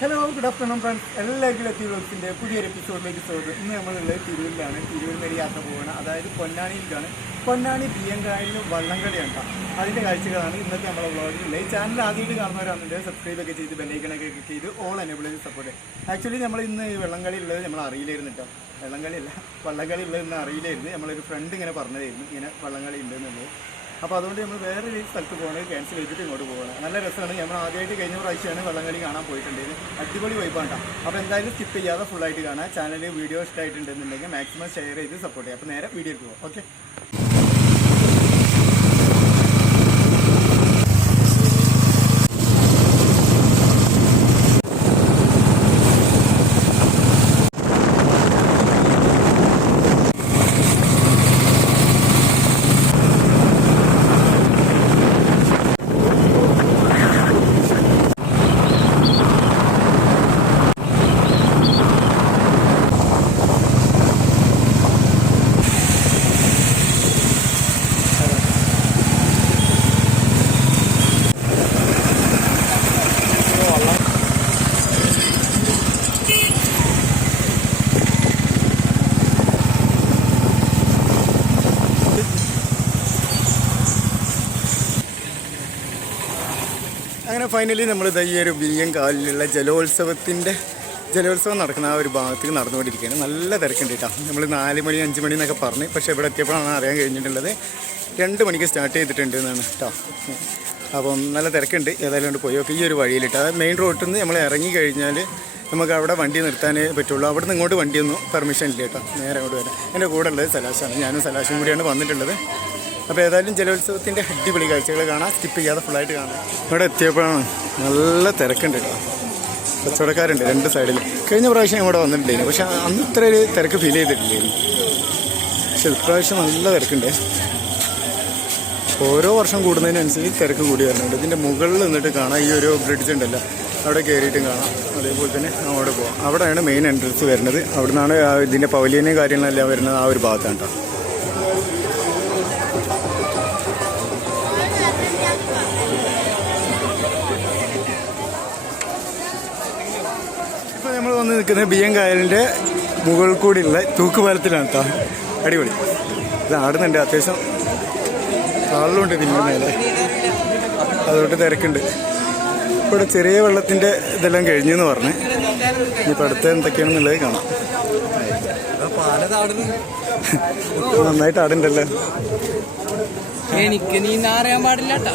Hello good afternoon friends എല്ലാവർക്കും എത്തി വ്ലോഗ്സിന്റെ പുതിയൊരു എപ്പിസോഡിലേക്ക് സ്വാഗതം. ഇന്ന് നമ്മളുള്ളത് തിരൂരിലാണ്. തിരൂരിൽ യാത്ര പോവുകയാണ് അതായത് പൊന്നാനിയിലേക്കാണ്. പൊന്നാനി ബിയങ്കായലിൽ വള്ളംകളിയാണ് അതിന്റെ കാഴ്ചകളാണ് ഇന്നത്തെ നമ്മളെ വ്ളോഗിലുള്ളത്. ചാനൽ ആദ്യമായിട്ട് കാണുന്നവരാണെന്നുണ്ടെങ്കിൽ സബ്സ്ക്രൈബ് ഒക്കെ ചെയ്ത് ബെല്ലൈക്കണൊക്കെ ക്ലിക്ക് ചെയ്ത് ഓൾ എനേബിൾ ചെയ്ത് സപ്പോർട്ട് ആക്ച്വലി നമ്മൾ ഇന്ന് വള്ളംകളി ഉള്ളത് നമ്മൾ അറിയില്ലായിരുന്നു കേട്ടോ. വള്ളംകളിയല്ല വള്ളംകളി ഉള്ളതെന്ന് അറിയില്ലായിരുന്നു. നമ്മളൊരു ഫ്രണ്ട് ഇങ്ങനെ പറഞ്ഞതായിരുന്നു. ഇങ്ങനെ വള്ളംകളി ഉണ്ട് എന്നുള്ളത് അപ്പോൾ അതുകൊണ്ട് നമ്മൾ വേറെ ഒരു സ്ഥലത്ത് പോകണത് ക്യാൻസൽ ചെയ്തിട്ട് ഇങ്ങോട്ട് പോകണം. നല്ല രസമാണ്. നമ്മൾ ആദ്യമായിട്ട് കഴിഞ്ഞ പ്രാവശ്യമാണ് വള്ളംകളി കാണാൻ പോയിട്ടുണ്ടായിരുന്നു അടിപൊളി വൈബാണ്ട അപ്പോൾ എന്തായാലും സ്കിപ്പ് ചെയ്യാതെ ഫുള്ളായിട്ട് കാണാം. ചാനലിൽ വീഡിയോ ഇഷ്ടമായിട്ടുണ്ടെന്നുണ്ടെങ്കിൽ മാക്സിമം ഷെയർ ചെയ്ത് സപ്പോർട്ട് ചെയ്യാം. അപ്പോൾ നേരെ വീഡിയോ പോകാം. ഓക്കെ അങ്ങനെ ഫൈനലി നമ്മൾ ഈ ഒരു കാലിലുള്ള ജലോത്സവത്തിന്റെ ജലോത്സവം നടക്കുന്ന ആ ഒരു ഭാഗത്തേക്ക് നടന്നുകൊണ്ടിരിക്കുകയാണ്. നല്ല തിരക്കുണ്ട് കേട്ടോ. നമ്മൾ നാല് മണി അഞ്ച് മണി എന്നൊക്കെ പറഞ്ഞ്. പക്ഷേ ഇവിടെ എത്തിയപ്പോഴാണ് അറിയാൻ കഴിഞ്ഞിട്ടുള്ളത് രണ്ട് മണിക്ക് സ്റ്റാർട്ട് ചെയ്തിട്ടുണ്ട് എന്നാണ് കേട്ടോ. അപ്പം നല്ല തിരക്കുണ്ട്. ഏതായാലും കൊണ്ട് പോയി ഈ ഒരു വഴിയിലിട്ട് അതായത് മെയിൻ റോഡിൽ നിന്ന് നമ്മൾ ഇറങ്ങി കഴിഞ്ഞാൽ നമുക്ക് അവിടെ വണ്ടി നിർത്താനേ പറ്റുള്ളൂ. അവിടെ നിന്ന് ഇങ്ങോട്ട് വണ്ടിയൊന്നും പെർമിഷൻ ഇല്ല കേട്ടോ. നേരെ അങ്ങോട്ട് വരാം. എന്റെ കൂടെ ഉള്ളത് സലാശാണ് ഞാനും സലാശും കൂടിയാണ് വന്നിട്ടുള്ളത്. അപ്പോൾ ഏതായാലും ജലോത്സവത്തിന്റെ അടിപൊളി കാഴ്ചകൾ കാണാം. സ്കിപ്പ് ചെയ്യാതെ ഫുള്ളായിട്ട് കാണാം. ഇവിടെ എത്തിയപ്പോഴാണ് നല്ല തിരക്കുണ്ട് കേട്ടോ. കച്ചവടക്കാരുണ്ട് രണ്ട് സൈഡിൽ കഴിഞ്ഞ പ്രാവശ്യം ഇവിടെ വന്നിട്ടുണ്ടായിരുന്നു. പക്ഷെ അന്ന് ഇത്ര ഒരു തിരക്ക് ഫീൽ ചെയ്തിട്ടില്ലായിരുന്നു. പക്ഷെ ഇപ്രാവശ്യം നല്ല തിരക്കുണ്ട്. ഓരോ വർഷം കൂടുന്നതിനനുസരിച്ച് തിരക്ക് കൂടി വരുന്നുണ്ട്. ഇതിന്റെ മുകളിൽ നിന്നിട്ട് കാണാം. ഈ ഒരു ബ്രിഡ്ജ് ഉണ്ടല്ലോ. അവിടെ കയറിയിട്ടും കാണാം. അതേപോലെ തന്നെ അവിടെ പോകാം അവിടെയാണ് മെയിൻ എൻട്രൻസ് വരുന്നത്. അവിടെ നിന്നാണ് ഇതിന്റെ പവലിയനും കാര്യങ്ങളെല്ലാം വരുന്നത് ആ ഒരു ഭാഗത്താണ് കേട്ടോ. നിൽക്കുന്നത് ബിയം കായലിന്റെ മുകളിൽ കൂടിയുള്ള തൂക്കുപാലത്തിലാണ് കേട്ടോ അടിപൊളി. ഇത് ആടുന്നുണ്ട് അത്യാവശ്യം ഇതിന്റെ മേലെ. അതുകൊണ്ട് തിരക്കുണ്ട്. ഇവിടെ ചെറിയ വെള്ളത്തിന്റെ ഇതെല്ലാം കഴിഞ്ഞു എന്ന് പറഞ്ഞ്. ഇനിയിപ്പോൾ അടുത്ത എന്തൊക്കെയാണെന്നുള്ളത് കാണാം. നന്നായിട്ട് ആടുണ്ടല്ലോ എനിക്ക് നീ അറിയാൻ പാടില്ല ട്ടോ.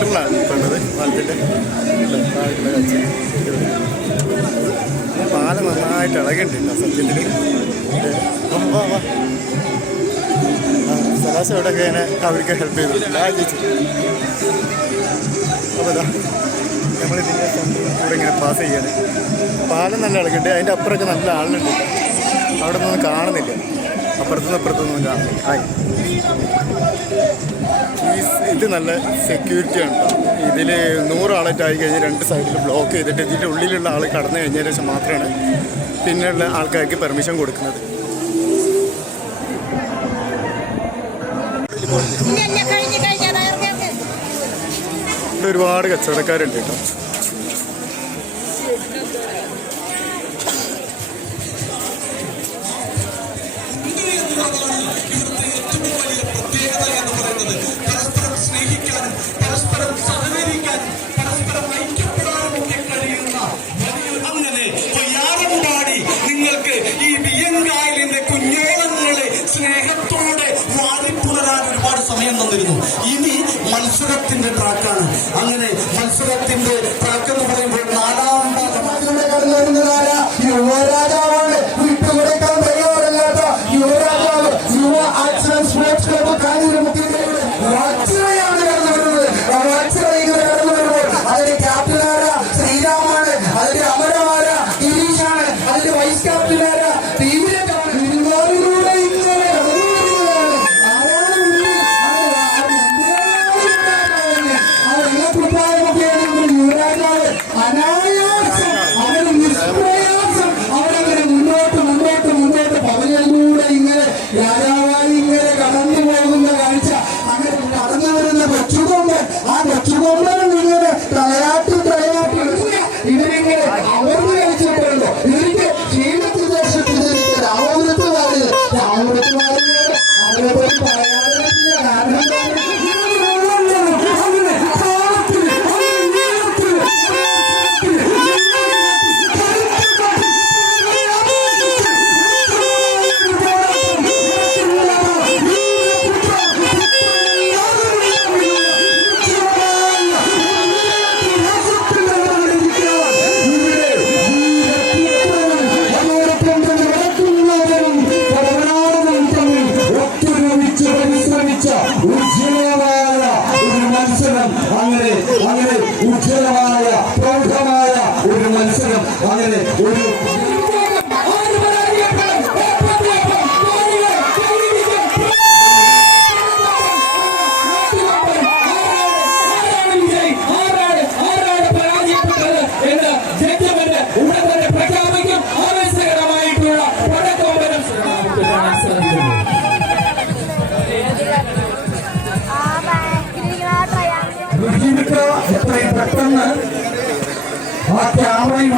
ഇപ്പോൾ ഉള്ളത്. പാലത്തിന്റെ താഴെയുള്ള കാഴ്ച പാലം നന്നായിട്ട് ഇളകുണ്ട് സത്യത്തിൽ വാ വാ സലാസ് എവിടെയൊക്കെ ഇങ്ങനെ അവർക്ക് ഹെൽപ്പ് ചെയ്തു ആ ചേച്ചി. അപ്പോൾ ഇതാ നമ്മളിതിന്റെ കൂടെ ഇങ്ങനെ പാസ് ചെയ്യാണ്. പാലം നല്ല ഇളകുണ്ട് അതിന്റെ അപ്പുറമൊക്കെ നല്ല ആളുണ്ട്. അവിടെ നിന്ന് കാണുന്നില്ല. അപ്പുറത്തുനിന്ന് അപ്പുറത്തുനിന്നും ഇത് നല്ല സെക്യൂരിറ്റി ആണ് ഇതിൽ ആയി കഴിഞ്ഞാൽ രണ്ട് സൈഡിൽ ബ്ലോക്ക് ചെയ്തിട്ട് ഇതിന്റെ ഉള്ളിലുള്ള ആൾ കടന്നു കഴിഞ്ഞതിന് ശേഷം മാത്രമാണ് പിന്നെയുള്ള ആൾക്കാർക്ക് പെർമിഷൻ കൊടുക്കുന്നത്. ഒരുപാട് കച്ചവടക്കാരുണ്ട് കേട്ടോ ട്രാക്കാണ്. അങ്ങനെ മത്സരത്തിന്റെ ട്രാക്ക് എന്ന് പറയുമ്പോൾ നാലാം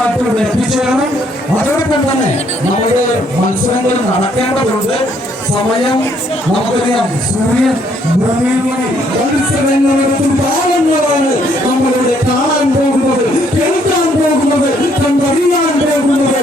മാറ്റങ്ങൾ എത്തിച്ചേരണം അതോടൊപ്പം തന്നെ നമ്മുടെ മത്സരങ്ങൾ നടക്കേണ്ടതുണ്ട്. സമയം നമുക്കറിയാം. സൂര്യൻ ഭൂമിയിൽ മത്സരങ്ങളിടത്തും പാലങ്ങളാണ് നമ്മളിവിടെ കാണാൻ പോകുന്നത് കേൾക്കാൻ പോകുന്നത് കണ്ടറിയാൻ പോകുന്നത്.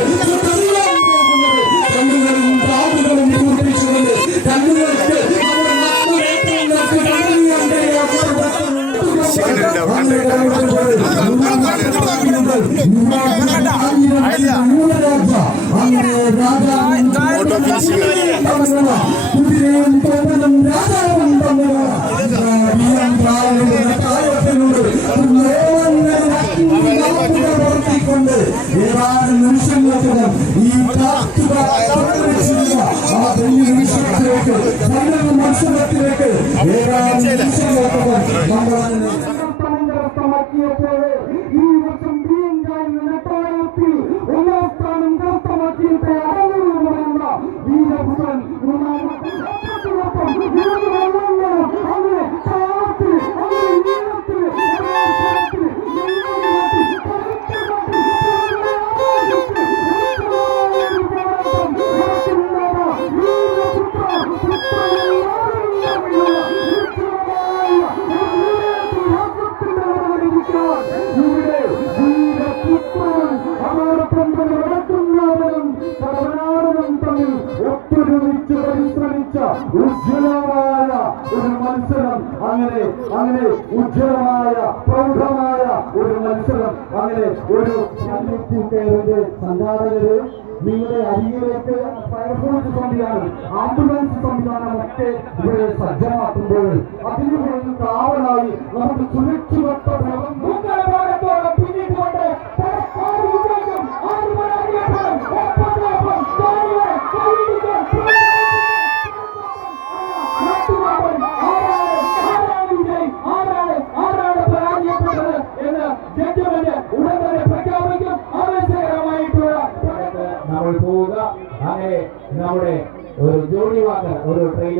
പോലീസ് സംവിധാനം ആംബുലൻസ് സംവിധാനം ഒക്കെ ഇവിടെ സജ്ജമാക്കുമ്പോൾ അതിനു വേണ്ടി കാവലായി നമുക്ക്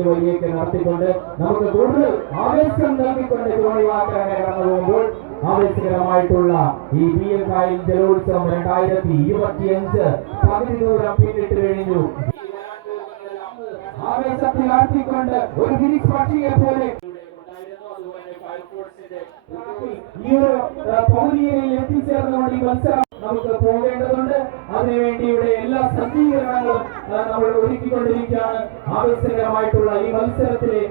വലിയ വഴിയേക്ക് നടത്തിക്കൊണ്ട് നമുക്ക് കൂടുതൽ ആവേശം നൽകിക്കൊണ്ട് ചുവടിവാക്കാനെ കടന്നു പോകുമ്പോൾ ആവേശകരമായിട്ടുള്ള ഈ പി എം കായി ജലോത്സവം രണ്ടായിരത്തി ഇരുപത്തി അഞ്ച് പകുതി ദൂരം പിന്നിട്ട് കഴിഞ്ഞു. ആവേശത്തിൽ ആർത്തിക്കൊണ്ട് ഒരു ഗിരീഷ് പക്ഷിയെ പോലെ ഈ ഒരു പൗരീയയിൽ എത്തിച്ചേർന്നുകൊണ്ട് ഈ മത്സരം നമുക്ക് പോകേണ്ടതുണ്ട്. അതിനുവേണ്ടിയുടെ എല്ലാ സജ്ജീകരണങ്ങളും നമ്മൾ ഒരുക്കിക്കൊണ്ടിരിക്കുകയാണ്. ആവശ്യകരമായിട്ടുള്ള ഈ മത്സരത്തിലെ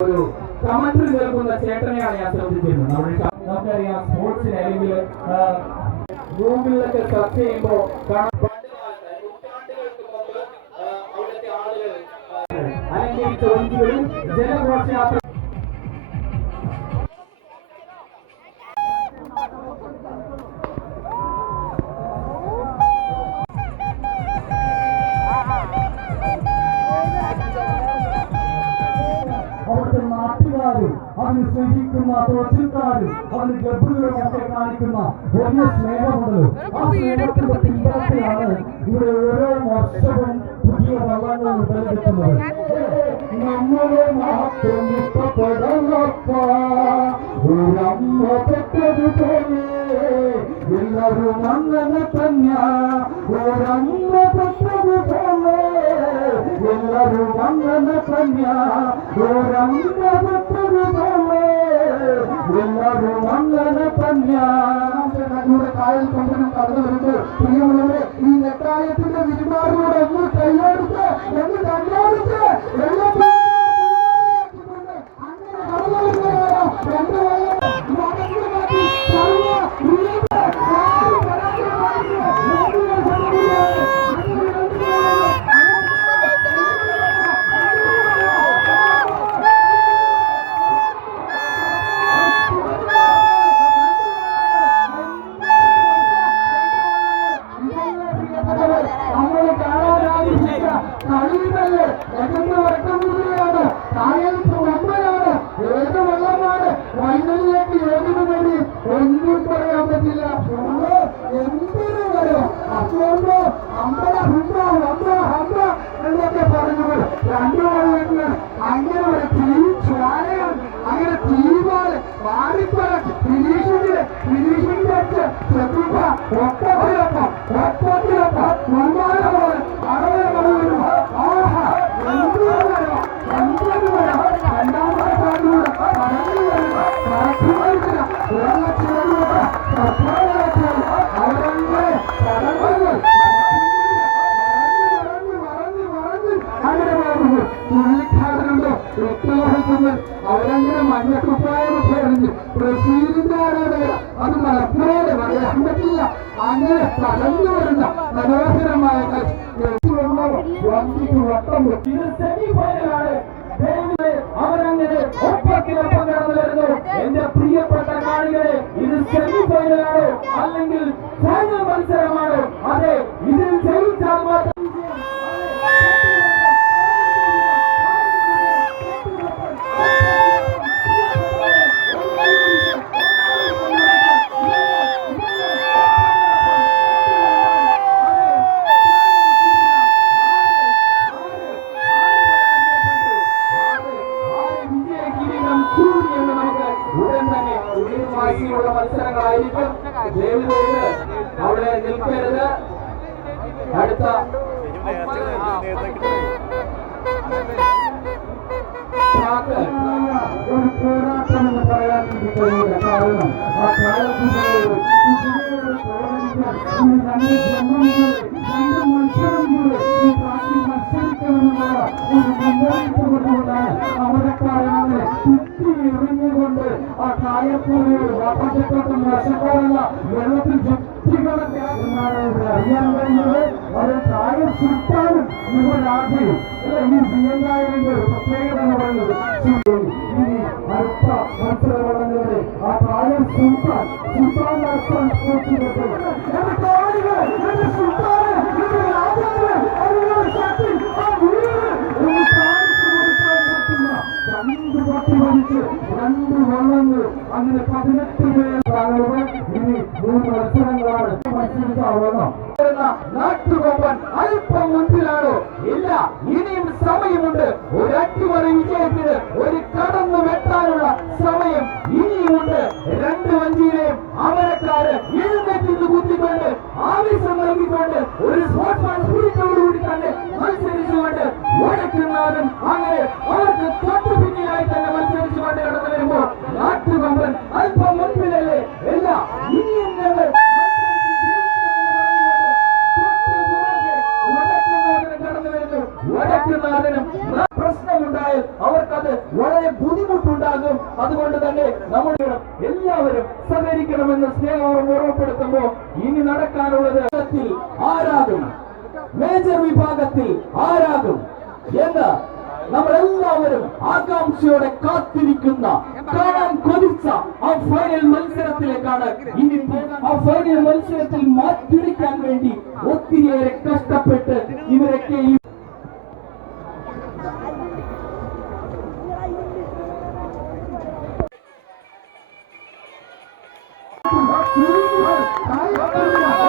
ഒരു കമന്ററി കേൾക്കുന്ന ചേട്ടനെയാണ് ഞാൻ ശ്രദ്ധിച്ചിരുന്നത്. നമുക്കറിയാം സ്പോർട്സിന് അല്ലെങ്കിൽ ഗൂഗിളിലൊക്കെ സെർച്ച് ചെയ്യുമ്പോൾ അല്ലെങ്കിൽ ജനഘോഷയാത്ര അവന് സ്നേഹിക്കുന്ന തോച്ചിൽക്കാരും അവന് ഗർഭിണികളും ഒക്കെ കാണിക്കുന്ന വലിയ സ്നേഹമുണ്ട്. ആ സ്നേഹത്തിന്റെ പിൻബലത്തിലാണ് ഇവിടെ ഓരോ വർഷവും പുതിയ വള്ളങ്ങൾ ഉടലെടുക്കുന്നത് നമ്മളെ മാത്രം ഇഷ്ടപ്പെടലപ്പ ഒരമ്മ പെട്ടതുപോലെ എല്ലാവരും അങ്ങനെ തന്നെ. ഒരമ്മ പെട്ടതുപോലെ എല്ലാവരും അങ്ങനെ തന്നെ. ഒരമ്മ പെട്ടതുപോലെ എല്ലാവരും അങ്ങനെ തന്നെ. നമ്മുടെ കായൽ കൊമ്പനും കടന്നു വരുമ്പോൾ പ്രിയമുള്ളവരെ ഈ നെട്ടായത്തിന്റെ വിരുമാറിലൂടെ ഒന്ന് കൈയെടുത്ത് എന്ന് കണ്ണോടിച്ച് ആരാധകർ അത് മലപ്പുറോടെ പറ്റില്ല അങ്ങനെ കടന്നു വരുന്ന മനോഹരമായ അവരങ്ങനെ ഒപ്പത്തിനൊപ്പം കടന്നു വരുന്നു എന്റെ പ്രിയപ്പെട്ട കാണികളെ ഇത് സെമി ഫൈനലാണോ അല്ലെങ്കിൽ ഫൈനൽ മത്സരമാണോ അതെ ഇതിൽ അമരക്കാരനെ കുത്തി എറിഞ്ഞുകൊണ്ട് ആ കായപ്പൂരിൽ വാപ്പച്ചത്തോട്ടം വശക്കാരല്ല വെള്ളത്തിൽ സുൽത്താൻ നടത്താൻ സ്പോർട്സിലേക്ക് എന്റെ കാണികൾ എന്റെ സുൽത്താന് എന്റെ ആ വീട് ഒന്ന് കാണിച്ചു കൊടുക്കാൻ രണ്ട് പട്ടി വലിച്ച് രണ്ട് വള്ളങ്ങൾ അങ്ങനെ പതിനെട്ട് പേർ താങ്കളുടെ ഇനി മൂന്ന് മത്സരങ്ങളാണ് മത്സരിച്ചാവണം നാട്ടുകൊമ്പൻ അല്പം മുൻപിലാണോ ഇല്ല ഇനിയും സമയമുണ്ട് ഒരു അട്ടിമറി വിജയത്തിന് ഒരു കടന്നു വെട്ടാനുള്ള സമയം ഇനിയുമുണ്ട് രണ്ട് വഞ്ചിയിലെയും അമരക്കാര് എഴുന്നേറ്റ് കുത്തിക്കൊണ്ട് ആവേശം നൽകിക്കൊണ്ട് ഒരു സ്പോർട്സ്മാൻ സ്പിരിറ്റോടുകൂടി തന്നെ മത്സരിച്ചുകൊണ്ട് ഒഴക്കുന്നാഥൻ അങ്ങനെ അവർക്ക് എല്ലാവരും സഹകരിക്കണമെന്ന് സ്നേഹം ഓർമ്മപ്പെടുത്തുമ്പോ ഇനി നടക്കാനുള്ളത് ആരാകും? മേജർ വിഭാഗത്തിൽ ആരാകും? എന്ന് നമ്മളെല്ലാവരും ആകാംക്ഷയോടെ കാത്തിരിക്കുന്ന കാണാൻ കൊതിച്ച ആ ഫൈനൽ മത്സരത്തിലേക്കാണ് ഇനി ആ ഫൈനൽ മത്സരത്തിൽ മാറ്റിരിക്കാൻ വേണ്ടി ഒത്തിരിയേറെ കഷ്ടപ്പെട്ട് ഇവരൊക്കെ ഈ താഴെ